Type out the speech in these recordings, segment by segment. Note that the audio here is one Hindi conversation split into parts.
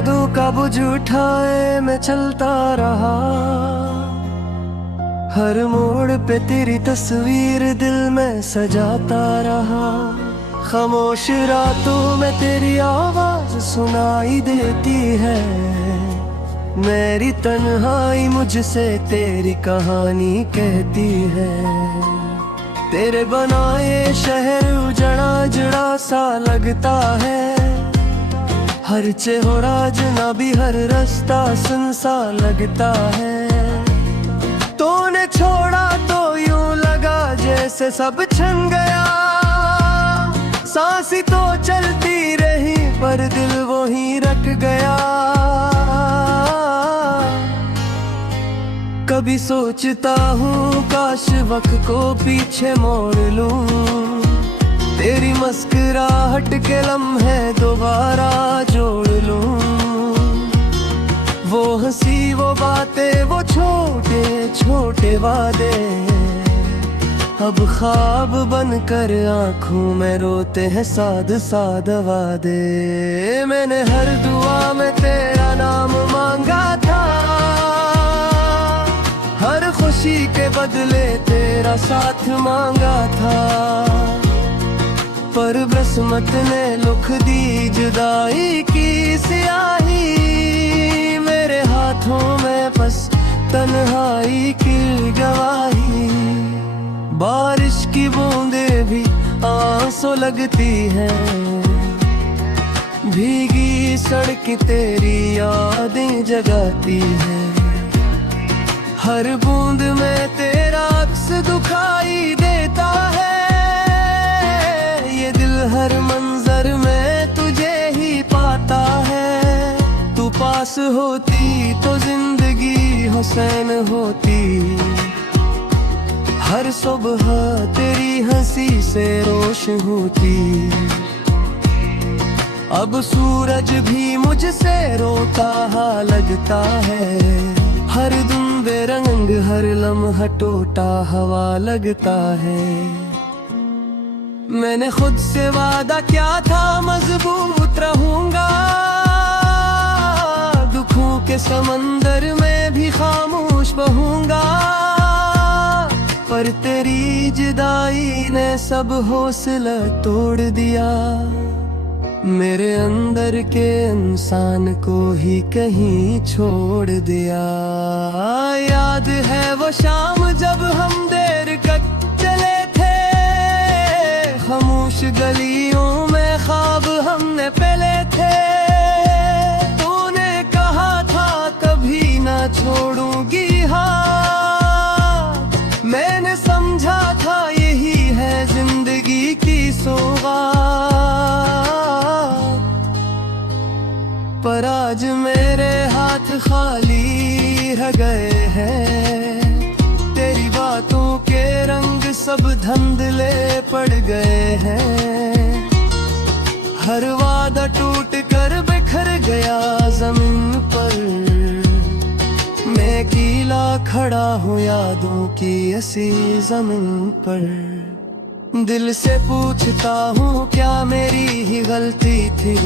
यादों का बोझ उठाए मैं चलता रहा। हर मोड़ पे तेरी तस्वीर दिल में सजाता रहा। खामोश रातों में तेरी आवाज सुनाई देती है। मेरी तन्हाई मुझसे तेरी कहानी कहती है। तेरे बनाए शहर उजड़ा जड़ा सा लगता है। हर चेहरा अजनबी हर रास्ता सुनसा लगता है। तूने छोड़ा तो यूं लगा जैसे सब छन गया। सांसी तो चलती रही पर दिल वो ही रख गया। कभी सोचता हूँ काश वक्त को पीछे मोड़ लूं। तेरी मुस्कुराहट के लम्हे दोबारा जोड़ लूं। वो हंसी वो बातें वो छोटे छोटे वादे अब ख्वाब बनकर आँखों में रोते हैं साद साद वादे। मैंने हर दुआ में तेरा नाम मांगा था। हर खुशी के बदले तेरा साथ मांगा था। पर किस्मत ने लिख दी जुदाई की स्याही। मेरे हाथों में बस तन्हाई की गवाही। बारिश की बूंदें भी आंसू लगती हैं। भीगी सड़क तेरी यादें जगाती है। हर बूंद में तेरा अक्स दुखाई देता है। ये दिल हर मंजर में तुझे ही पाता है। तू पास होती तो जिंदगी हुसैन होती। हर सुबह तेरी हंसी से रोशन होती। अब सूरज भी मुझसे रोता लगता है। हर दिन बेरंग हर लम्हा टूटा हवा लगता है। मैंने खुद से वादा किया था मजबूत रहूंगा। दुखों के समंदर में भी खामोश बहूंगा। पर तेरी जुदाई ने सब हौसला तोड़ दिया। मेरे अंदर के इंसान को ही कहीं छोड़ दिया। याद है वो शाम जब हम देर तक चले थे। खामोश गलियों में ख्वाब हमने पहले थे। तूने कहा था कभी ना छोड़ूंगी हाथ। मैंने समझा था यही है जिंदगी की सौगात। पर आज मेरे हाथ खाली रह गए हैं। तेरी बातों के रंग सब धुंधले पड़ गए हैं। हर वादा टूट कर बिखर गया जमीन पर। मैं अकेला खड़ा हूँ यादों की ऐसी जमीन पर। दिल से पूछता हूँ क्या मेरी ही गलती थी।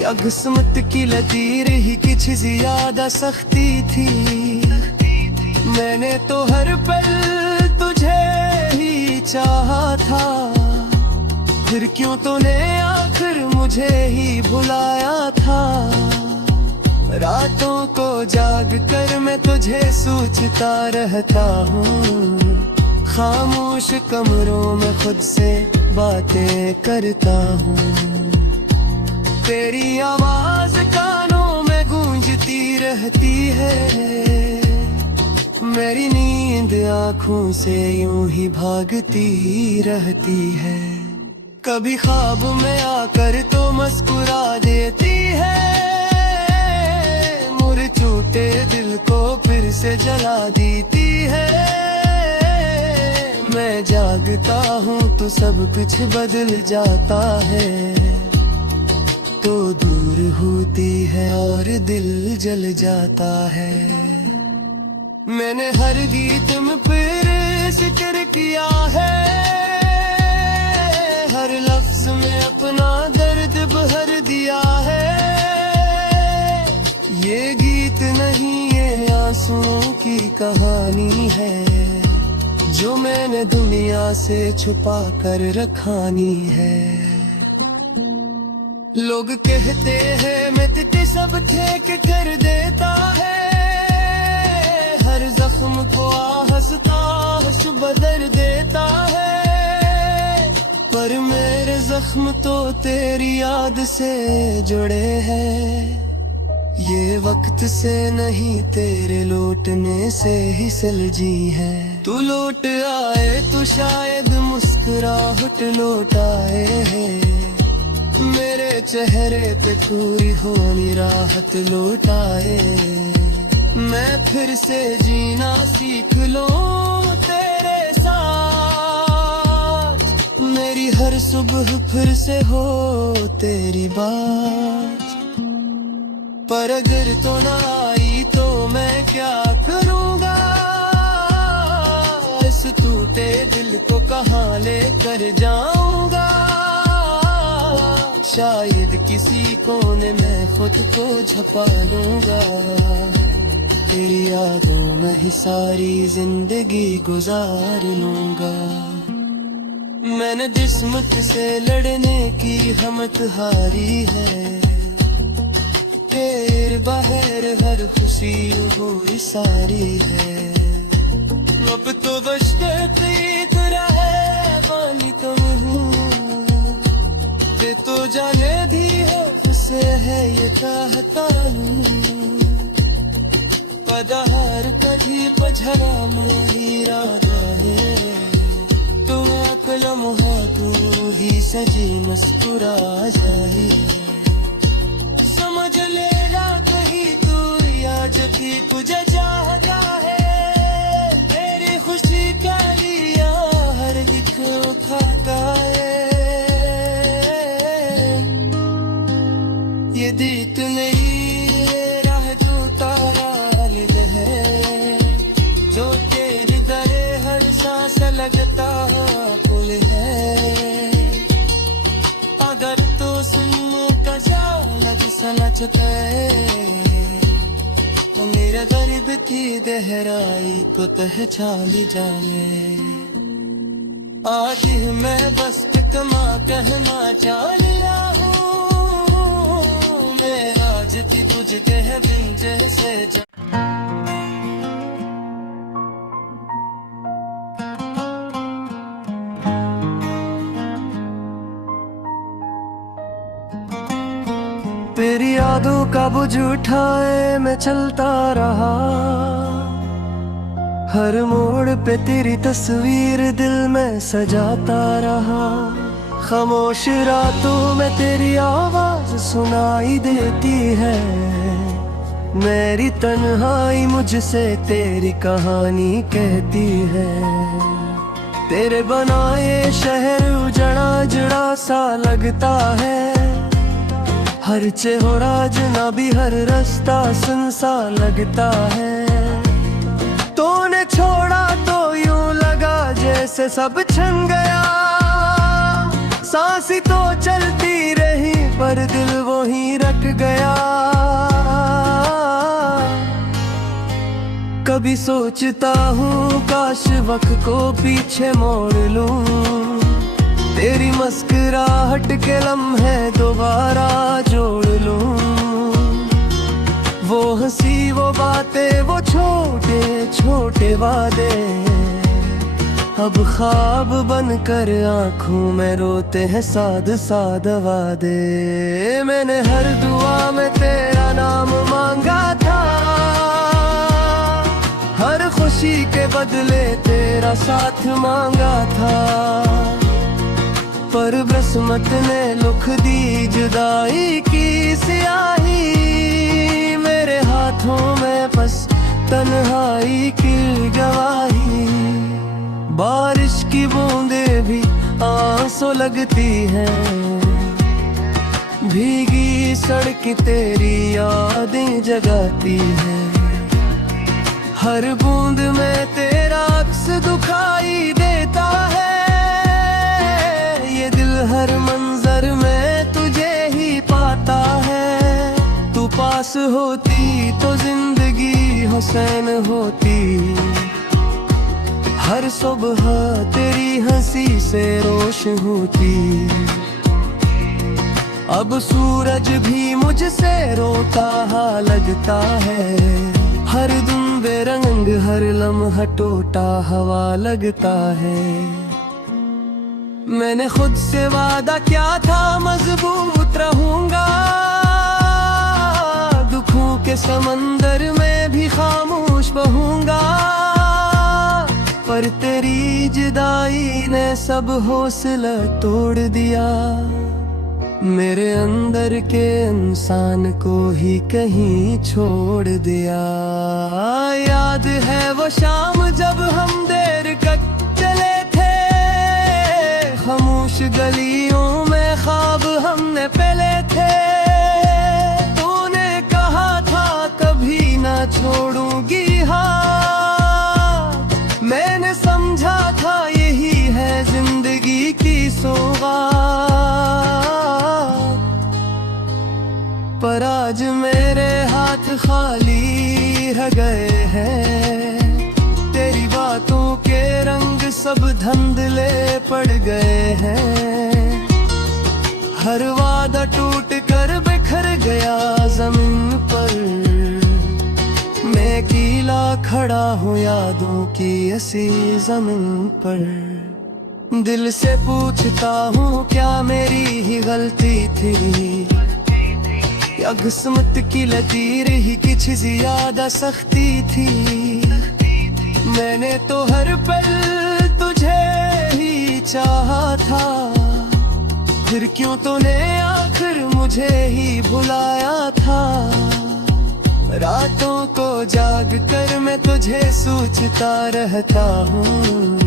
या किस्मत की लकीर ही कुछ ज्यादा सख्ती थी। मैंने तो हर पल तुझे ही चाहा था। फिर क्यों तूने आखिर मुझे ही भुलाया था। रातों को जाग कर मैं तुझे सोचता रहता हूँ। खामोश कमरों में खुद से बातें करता हूँ। तेरी आवाज कानों में गूंजती रहती है। मेरी नींद आँखों से यूं ही भागती रहती है। कभी ख्वाब में आकर तो मुस्कुरा देती है। मुझे टूटे दिल को फिर से जला देती है। मैं जागता हूँ तो सब कुछ बदल जाता है। तो दूर होती है और दिल जल जाता है। मैंने हर गीत में फिर जिक्र किया है। हर लफ्ज में अपना दर्द भर दिया है। ये गीत नहीं ये आंसुओं की कहानी है, जो मैंने दुनिया से छुपा कर रखानी है। लोग कहते हैं मिटते सब थे कर देता है, हर जख्म को हंसता हंस बदल देता है। पर मेरे जख्म तो तेरी याद से जुड़े हैं, ये वक्त से नहीं तेरे लौटने से ही सुलझी है। तू लौट आए तो शायद मुस्कुराहट लौट आए है, मेरे चेहरे पे पूरी होनी राहत लौट आए। मैं फिर से जीना सीख लूं तेरे साथ, मेरी हर सुबह फिर से हो तेरी बात। पर अगर तो ना आई तो मैं क्या करूँगा, इस टूटे दिल को कहाँ लेकर जाऊँगा। शायद किसी कोने में खुद को छुपा लूँगा, तेरी यादों में ही सारी जिंदगी गुजार लूँगा। मैंने जिस्मत से लड़ने की हिम्मत हारी है, तेरे बाहर हर खुशी हो सारी है। अब तो बस प्रीत रहे पानी कम हूँ, ते तो जाने दी हो से है ये चाहता हूँ। पदहार कभी पझरा मेरी राधा है, तू अकलम हो तू ही सजी मुस्कुरा जाए। समझ लेना कहीं तू आज भी तुझे चाहता है, तेरी खुशी का लिया हर एक उठाता है। ये दीत नहीं राह जो तारा लिद है, जो तेरे दरे हर सांस लगता पुल है। अगर तो सुन का लग सनचता है, मेरा दर्द की गहराई को पहचान जाने। आज मैं बस इतना कहना चाह लिया हूँ, मैं आज भी तुझ कह बिन जैसे तेरी यादों का बोझ उठाए मैं चलता रहा, हर मोड़ पे तेरी तस्वीर दिल में सजाता रहा। खामोश रातों में तेरी आवाज सुनाई देती है, मेरी तन्हाई मुझसे तेरी कहानी कहती है। तेरे बनाए शहर उजड़ा जड़ा सा लगता है, हर चेहरा जनाबी हर रास्ता सुनसा लगता है। तूने छोड़ा तो यूं लगा जैसे सब छन गया, सांसी तो चलती रही पर दिल वो ही रख गया। कभी सोचता हूँ काश वक्त को पीछे मोड़ लूं, तेरी मुस्कुराहट के लम्हे दोबारा जोड़ लूं। वो हंसी वो बातें वो छोटे छोटे वादे, अब ख्वाब बनकर आँखों में रोते हैं साद साद वादे। मैंने हर दुआ में तेरा नाम मांगा था, हर खुशी के बदले तेरा साथ मांगा था। पर किस्मत ने लिख दी जुदाई की स्याही, मेरे हाथों में बस तन्हाई की गवाही। बारिश की बूंदें भी आंसू लगती हैं, भीगी सड़क तेरी यादें जगाती है। हर बूंद में तेरा अक्स दुखाई देता है, ये दिल हर मंजर में तुझे ही पाता है। तू पास होती तो जिंदगी हुसैन होती। हर सुबह तेरी हंसी से रोशन होती। अब सूरज भी मुझसे रोता लगता है। हर दिन बेरंग हर लम्हा टूटा हवा लगता है। मैंने खुद से वादा किया था मजबूत रहूंगा। दुखों के समंदर में भी खामोश बहूंगा। पर तेरी जुदाई ने सब हौसला तोड़ दिया। मेरे अंदर के इंसान को ही कहीं छोड़ दिया। याद है वो शाम जब हम देर तक चले थे। खामोश गलियों में ख्वाब हमने पहले थे। तूने कहा था कभी ना छोड़ूंगी हाथ। मैंने समझा था यही है जिंदगी की सौगात। पर आज मेरे हाथ खाली रह गए हैं। तेरी बातों के रंग सब धुंधले पड़ गए हैं। हर वादा टूट कर बिखर गया जमीन पर। मैं अकेला खड़ा हूँ यादों की ऐसी जमीन पर। दिल से पूछता हूँ क्या मेरी ही गलती थी, या किस्मत की लकीर ही कुछ ज्यादा सख्ती थी। मैंने तो हर पल तुझे ही चाहा था। फिर क्यों तूने आखिर मुझे ही भुलाया था। रातों को जाग कर मैं तुझे सोचता रहता हूँ।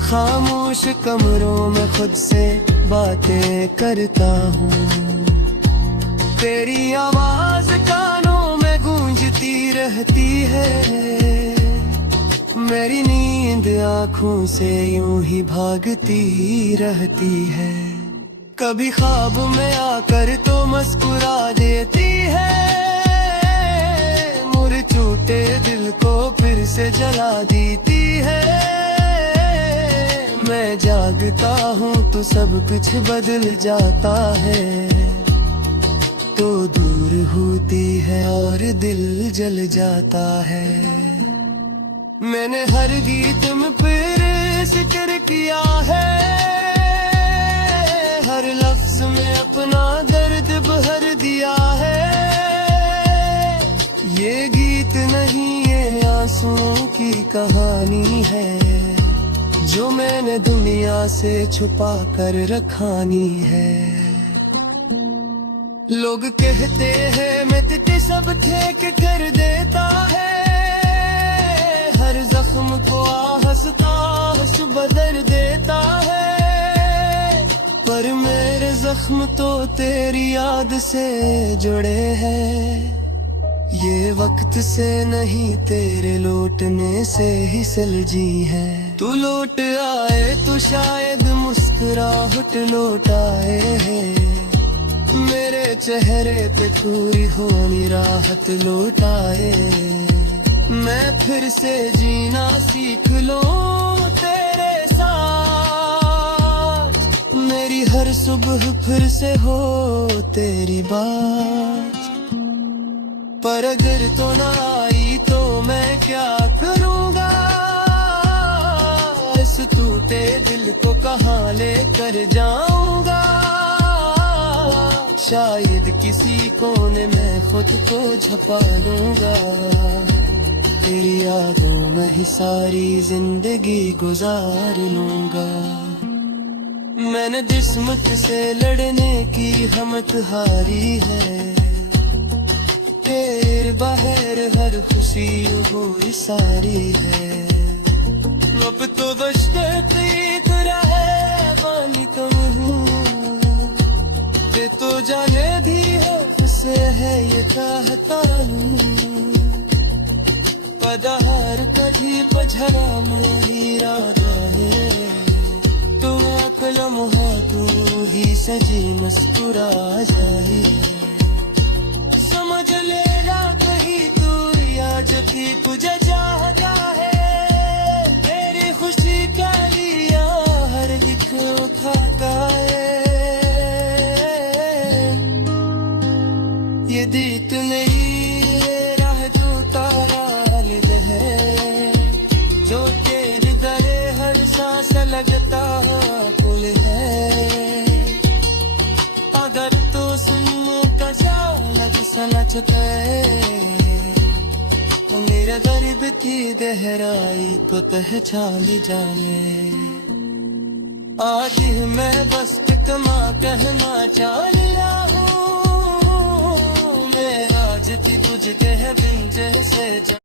खामोश कमरों में खुद से बातें करता हूँ। तेरी आवाज कानों में गूंजती रहती है। मेरी नींद आँखों से यूं ही भागती रहती है। कभी ख्वाब में आकर तो मुस्कुरा देती है। मुझे टूटे दिल को फिर से जला देती है। मैं जागता हूँ तो सब कुछ बदल जाता है। तो दूर होती है और दिल जल जाता है। मैंने हर गीत में फिर जिक्र किया है। हर लफ्ज में अपना दर्द भर दिया है। ये गीत नहीं ये आंसुओं की कहानी है। जो मैंने दुनिया से छुपा कर रखानी है। लोग कहते हैं मैं तुझे सब ठीक कर देता है। हर जख्म को आहस बदल देता है। पर मेरे जख्म तो तेरी याद से जुड़े हैं। ये वक्त से नहीं तेरे लौटने से ही सुलझी है। तू लौट आए तो शायद मुस्कुराहट लौट आए है। मेरे चेहरे पे पूरी होनी राहत लौट आए। मैं फिर से जीना सीख लूं तेरे साथ। मेरी हर सुबह फिर से हो तेरी बात। पर अगर तो ना आई तो मैं क्या करूँगा। इस टूटे दिल को कहाँ लेकर जाऊँगा। शायद किसी कोने में खुद को छुपा लूँगा। तेरी यादों में ही सारी जिंदगी गुजार लूँगा। मैंने जिस्मत से लड़ने की हिम्मत हारी है। तेरे बाहर हर खुशी हो सारी है। अब तो बस तेरा है पानी कम हूँ। ते तो जाने दी है से है ये चाहता हूँ। पदहार कभी पझरा मेरी राधा है। तू अकलम हो तू ही सजी मुस्कुरा जाए। समझ लेना नहीं तू आज भी तुझे चाहता है, तेरी खुशी का लिया हर एक उठाता है। ये दीत नहीं राह जो तारा लिद है, जो तेरे दरे हर सांस लगता कुल है। अगर तो सुन का जालज सनचते, मेरे दर्द की गहराई को पहचान जाने। आज मैं बस इतना कहना चाह लिया हूँ, मैं आज भी तुझ के बिन जैसे